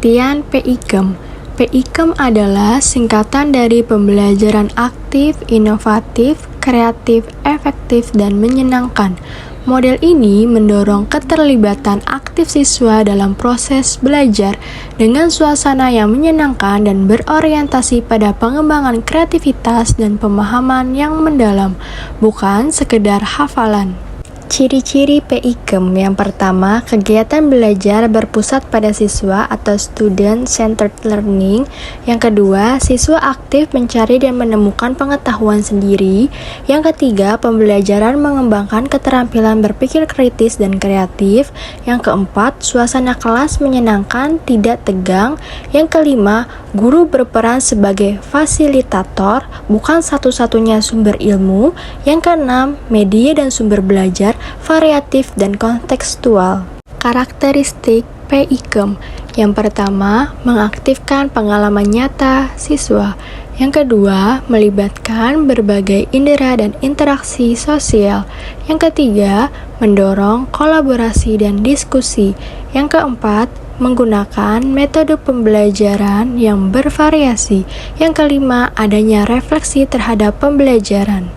Pengertian PIKEM. PIKEM adalah singkatan dari pembelajaran aktif, inovatif, kreatif, efektif, dan menyenangkan. Model ini mendorong keterlibatan aktif siswa dalam proses belajar dengan suasana yang menyenangkan dan berorientasi pada pengembangan kreativitas dan pemahaman yang mendalam, bukan sekedar hafalan. Ciri-ciri PIKEM yang pertama, kegiatan belajar berpusat pada siswa atau student-centered learning. Yang kedua, siswa aktif mencari dan menemukan pengetahuan sendiri. Yang ketiga, pembelajaran mengembangkan keterampilan berpikir kritis dan kreatif. Yang keempat, suasana kelas menyenangkan, tidak tegang. Yang kelima, guru berperan sebagai fasilitator, bukan satu-satunya sumber ilmu. Yang keenam, media dan sumber belajar variatif dan kontekstual. Karakteristik PIKEM. Yang pertama, mengaktifkan pengalaman nyata siswa. Yang kedua, melibatkan berbagai indera dan interaksi sosial. Yang ketiga, mendorong kolaborasi dan diskusi. Yang keempat, menggunakan metode pembelajaran yang bervariasi. Yang kelima, adanya refleksi terhadap pembelajaran.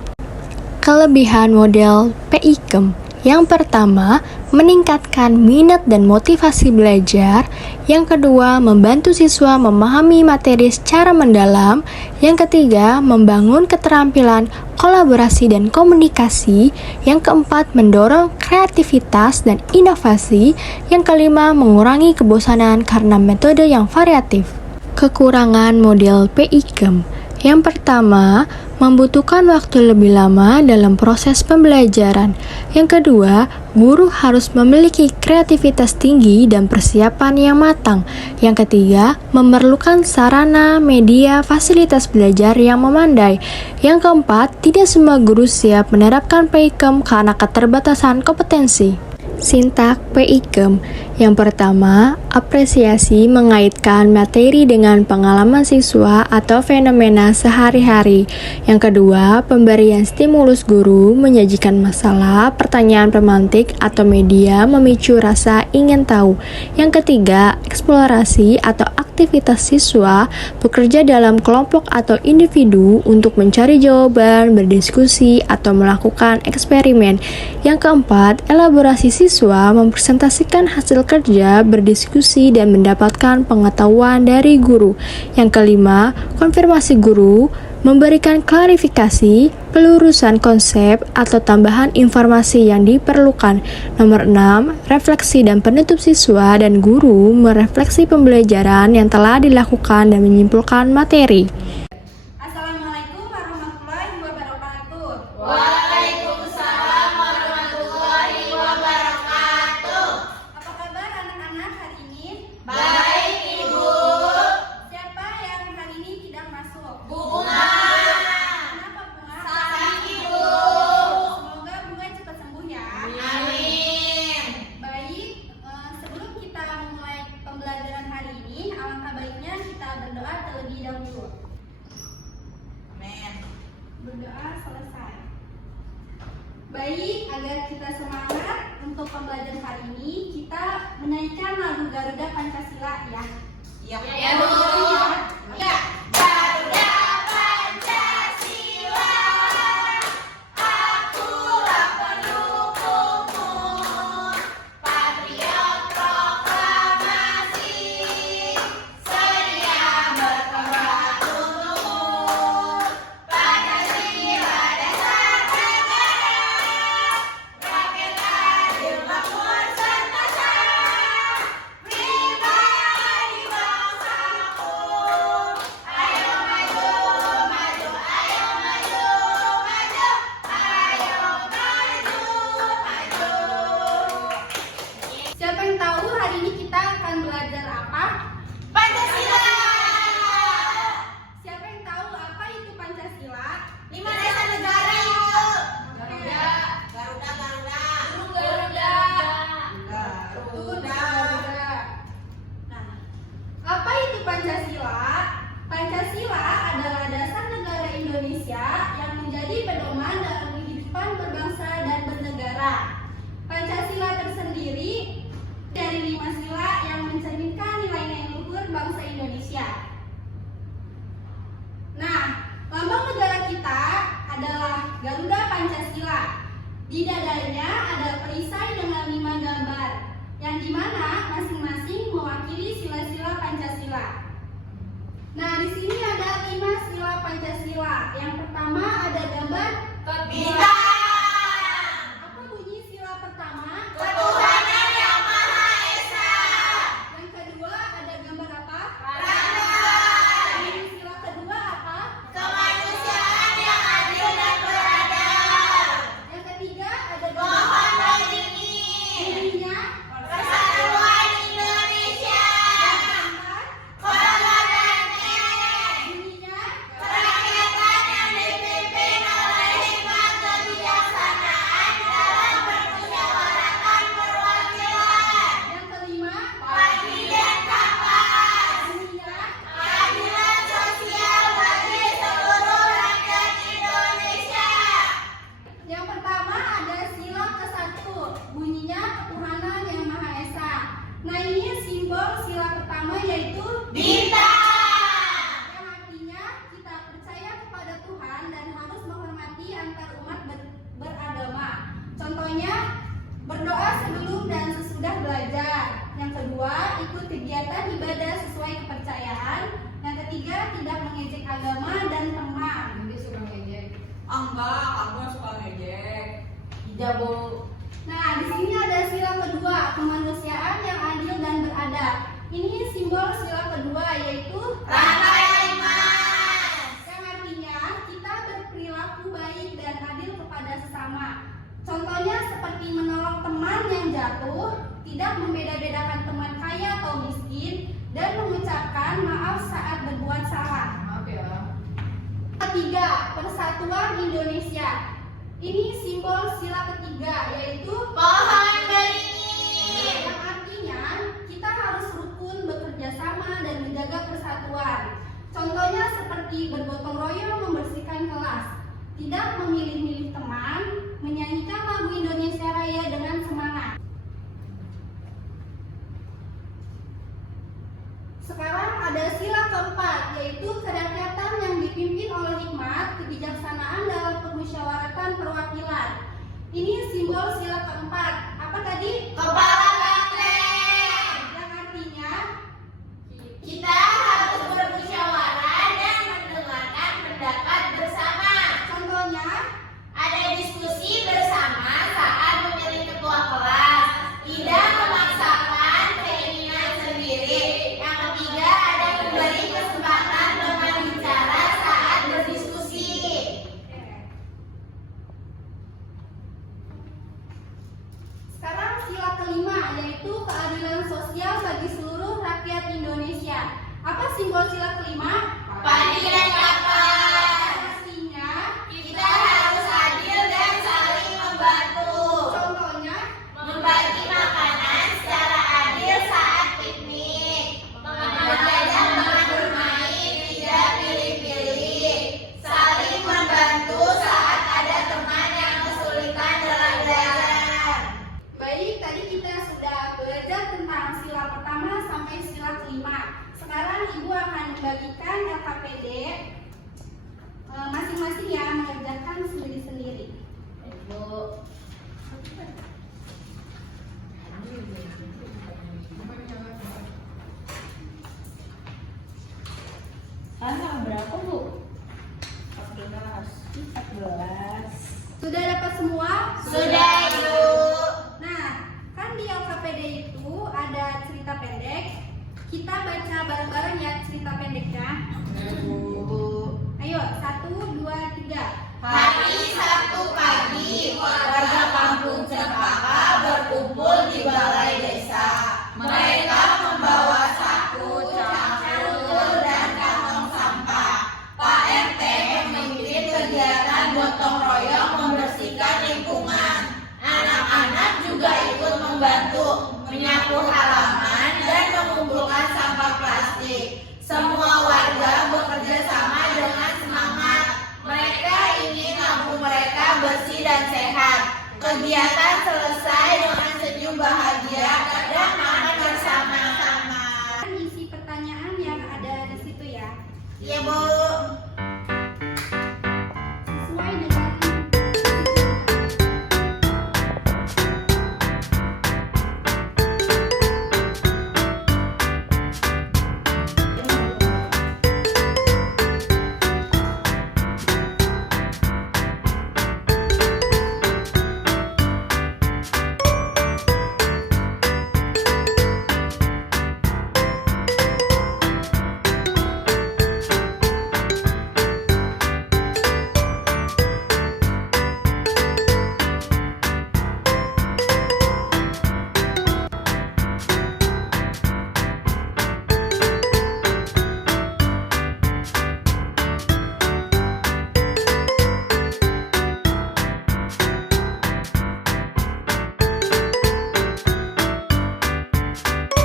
Kelebihan model PIKEM. Yang pertama, meningkatkan minat dan motivasi belajar. Yang kedua, membantu siswa memahami materi secara mendalam. Yang ketiga, membangun keterampilan kolaborasi dan komunikasi. Yang keempat, mendorong kreativitas dan inovasi. Yang kelima, mengurangi kebosanan karena metode yang variatif. Kekurangan model PIKEM. Yang pertama, membutuhkan waktu lebih lama dalam proses pembelajaran. Yang kedua, guru harus memiliki kreativitas tinggi dan persiapan yang matang. Yang ketiga, memerlukan sarana, media, fasilitas belajar yang memandai. Yang keempat, tidak semua guru siap menerapkan PIKEM karena keterbatasan kompetensi. Sintak PIKEM. Yang pertama, apresiasi mengaitkan materi dengan pengalaman siswa atau fenomena sehari-hari. Yang kedua, pemberian stimulus guru menyajikan masalah, pertanyaan pemantik, atau media memicu rasa ingin tahu. Yang ketiga, eksplorasi atau aktivitas siswa bekerja dalam kelompok atau individu untuk mencari jawaban, berdiskusi, atau melakukan eksperimen. Yang keempat, elaborasi siswa mempresentasikan hasil kerja, berdiskusi, dan mendapatkan pengetahuan dari guru. Yang kelima, konfirmasi guru memberikan klarifikasi, pelurusan konsep, atau tambahan informasi yang diperlukan. Nomor 6, refleksi dan penutup siswa dan guru merefleksi pembelajaran yang telah dilakukan dan menyimpulkan materi. Assalamualaikum warahmatullahi wabarakatuh. Waalaikumsalam warahmatullahi wabarakatuh. Apa kabar anak-anak hari ini? Baik, Ibu. Siapa yang hari ini tidak masuk? Bunga. Kenapa Bunga? Sakit, Bu. Semoga Bunga cepat sembuh ya. Amin. Baik, sebelum kita memulai pembelajaran hari ini, alangkah baiknya kita berdoa terlebih dahulu. Amin. Berdoa selesai. Baik, agar kita semangat untuk pembelajaran hari ini, kita menaikkan lagu Garuda Pancasila ya. Ya, Bu. Ya. Garuda Pancasila, akulah pendukungmu, patriot proklamasi, sedia berkorban untukmu, Pancasila dasar negara, rakyat adil makmur sentosa, pribadi bangsaku, disiplin agama dan teman. Dia suka ngejek. Enggak, kamu suka ngejek. Tidak, Bu. Nah, di sini ada sila kedua, kemanusiaan yang adil dan beradab. Ini simbol sila kedua, yaitu Rantai Alimas. yang artinya kita berperilaku baik dan adil kepada sesama. Contohnya seperti menolong teman yang jatuh, tidak membeda-bedakan teman kaya atau miskin, dan mengucapkan maaf saat berbuat salah. Maaf ya. Ketiga, Persatuan Indonesia. Ini simbol sila ketiga, yaitu Pohon beringin. yang artinya kita harus rukun, bekerja sama, dan menjaga persatuan. Contohnya seperti bergotong royong membersihkan kelas, tidak memilih-milih teman, menyanyikan lagu Indonesia Raya dengan semangat. Sekarang ada sila keempat, yaitu kerakyatan yang dipimpin oleh hikmat, kebijaksanaan dalam permusyawaratan perwakilan. Ini simbol sila keempat. Apa tadi? Kepala banteng. Yang artinya Kita harus bermusyawarah dan mendengarkan pendapat bersama. contohnya Ada diskusi bersama saat memilih ketua kelas. Tidak memaksakan keinginan sendiri. Yang ketiga, ada memberi kesempatan teman bicara saat berdiskusi. sekarang sila kelima, yaitu keadilan sosial bagi seluruh rakyat Indonesia. Apa simbol sila kelima? Padi dan kapas. Artinya Kita harus adil dan saling membantu. contohnya Membagi makanan secara adil saat piknik. Mengajak teman bermain, tidak pilih-pilih. Saling membantu saat ada teman yang kesulitan dalam belajar. baik, tadi kita sudah belajar tentang sila pertama sampai sila kelima. Sekarang Ibu akan membagikan LKPD masing-masing ya, mengerjakan sendiri-sendiri. Ibu. Tanggal berapa, Bu? 14. 14. Sudah dapat semua? Sudah, Ibu. Nah, kan di LKPD itu ada cerita pendek. Kita baca bareng-bareng ya cerita pendeknya. Ayo, 1, 2, 3. Hari Sabtu pagi, warga kampung Cempaka berkumpul di balai desa. Mereka membawa saku, cangkul, dan kantong sampah. Pak RT memimpin kegiatan gotong royong membersihkan lingkungan. Anak-anak juga ikut membantu menyapu halaman dan mengumpulkan sampah plastik. Semua warga bekerja sama dengan semangat. Mereka ingin kampung mereka bersih dan sehat. Kegiatan selesai dengan senyum bahagia dan makan bersama-sama. Isi pertanyaan yang ada di situ ya. Iya, Bu. Sesuai dengan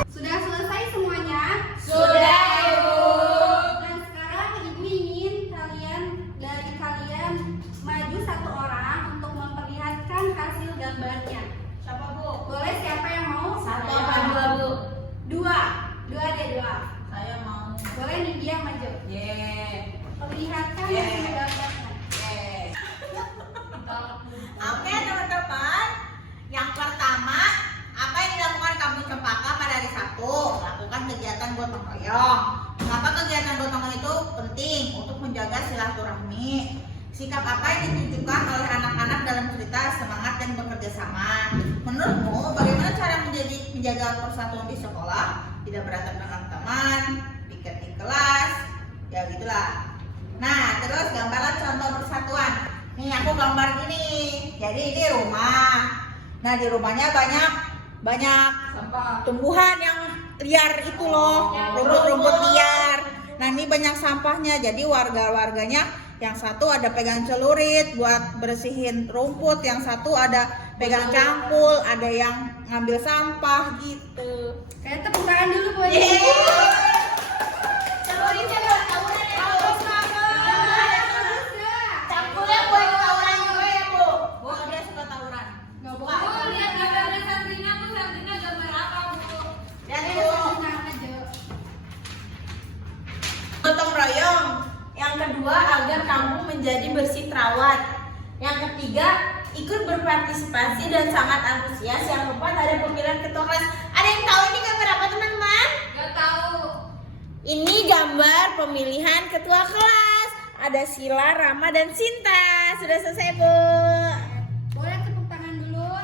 sudah selesai semuanya. Sudah, Ibu. Dan sekarang Ibu ingin dari kalian maju satu orang untuk memperlihatkan hasil gambarnya. Siapa, Bu? Boleh siapa yang mau? Satu apa dua, Bu? Dua deh, dua. Saya mau. Boleh nih dia maju. Ye. Perlihatkan Yeah. hasil gambarnya. Ye. Oke, teman-teman. Yang pertama, apa yang dilakukan kampung Cempaka pada hari Sabtu? Lakukan kegiatan gotong royong. Mengapa kegiatan gotong royong itu penting untuk menjaga silaturahmi. Sikap apa yang ditunjukkan oleh anak-anak dalam cerita semangat dan bekerja sama? Menurutmu bagaimana cara menjaga persatuan di sekolah? Tidak berantem dengan teman, piket di kelas, ya gitulah. Nah, terus gambarlah contoh persatuan. Nih aku gambar gini. Jadi ini rumah. Nah, di rumahnya banyak tumbuhan yang liar itu loh, rumput-rumput liar. Nah, ini banyak sampahnya. Jadi warga-warganya yang satu ada pegang celurit buat bersihin rumput, yang satu ada pegang cangkul, ada yang ngambil sampah gitu. Kayak tepuk tangan dulu Bu. Celuritnya buat tawuran ya, Bu. Cangkulnya buat tawuran juga ya, Bu. Bu, dia suka tawuran. Nggak Bu, boleh. lihat gambarnya Santrina, Bu. Santrina gambar apa, Bu? Lihat Kayak Bu. senang aja. Gotong royong. Yang kedua, agar kampung menjadi bersih terawat. Yang ketiga, ikut berpartisipasi dan sangat antusias. Yang keempat, ada pemilihan ketua kelas. Ada yang tahu ini gambar apa, teman-teman? Gak tahu. Ini gambar pemilihan ketua kelas. Ada Sila, Rama, dan Sinta. Sudah selesai, Bu. Boleh tepuk tangan dulu.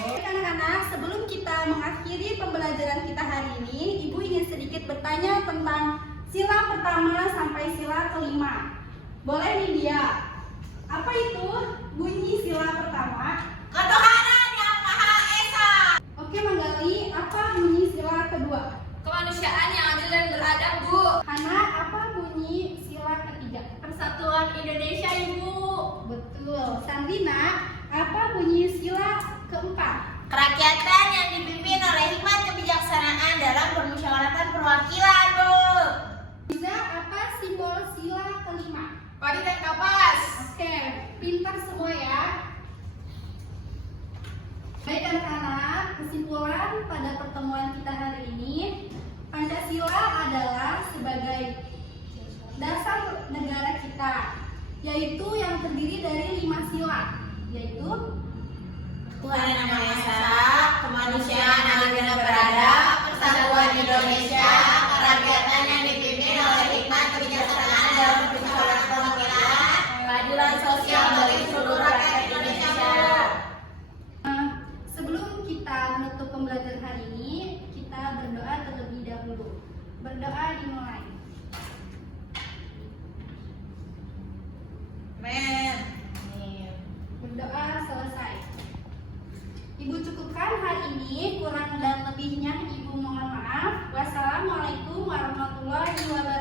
Baik anak-anak, sebelum kita mengakhiri pembelajaran kita hari ini, Ibu ingin sedikit bertanya tentang sila pertama sampai sila kelima. Boleh nih dia. Apa itu bunyi sila pertama? Ketuhanan yang Maha Esa. Oke Manggali, apa bunyi sila kedua? Kemanusiaan yang adil dan beradab, Bu. Hana, apa bunyi sila ketiga? Persatuan Indonesia, Ibu. Betul. Sandina, apa bunyi sila keempat? Kerakyatan yang dipimpin oleh hikmat kebijaksanaan dalam permusyawaratan perwakilan, Bu. Liza, apa simbol sila kelima? Padi dan kapas. Oke, pintar semua ya. Baik anak-anak, kesimpulan pada pertemuan kita hari ini, Pancasila adalah sebagai dasar negara kita, yaitu yang terdiri dari 5 sila, yaitu Tuhan Yang Maha Esa, kemanusiaan adil dan beradab, persatuan Indonesia, kerakyatan yang dipimpin oleh hikmat kebijaksanaan dalam permusyawaratan perwakilan, keadilan sosial bagi seluruh rakyat Indonesia. Sebelum kita menutup pembelajaran hari ini, kita berdoa terlebih dahulu. Berdoa dimulai. Men. Berdoa selesai. Ibu cukupkan hari ini, kurang dan lebihnya Ibu mohon maaf. Wassalamualaikum warahmatullahi wabarakatuh.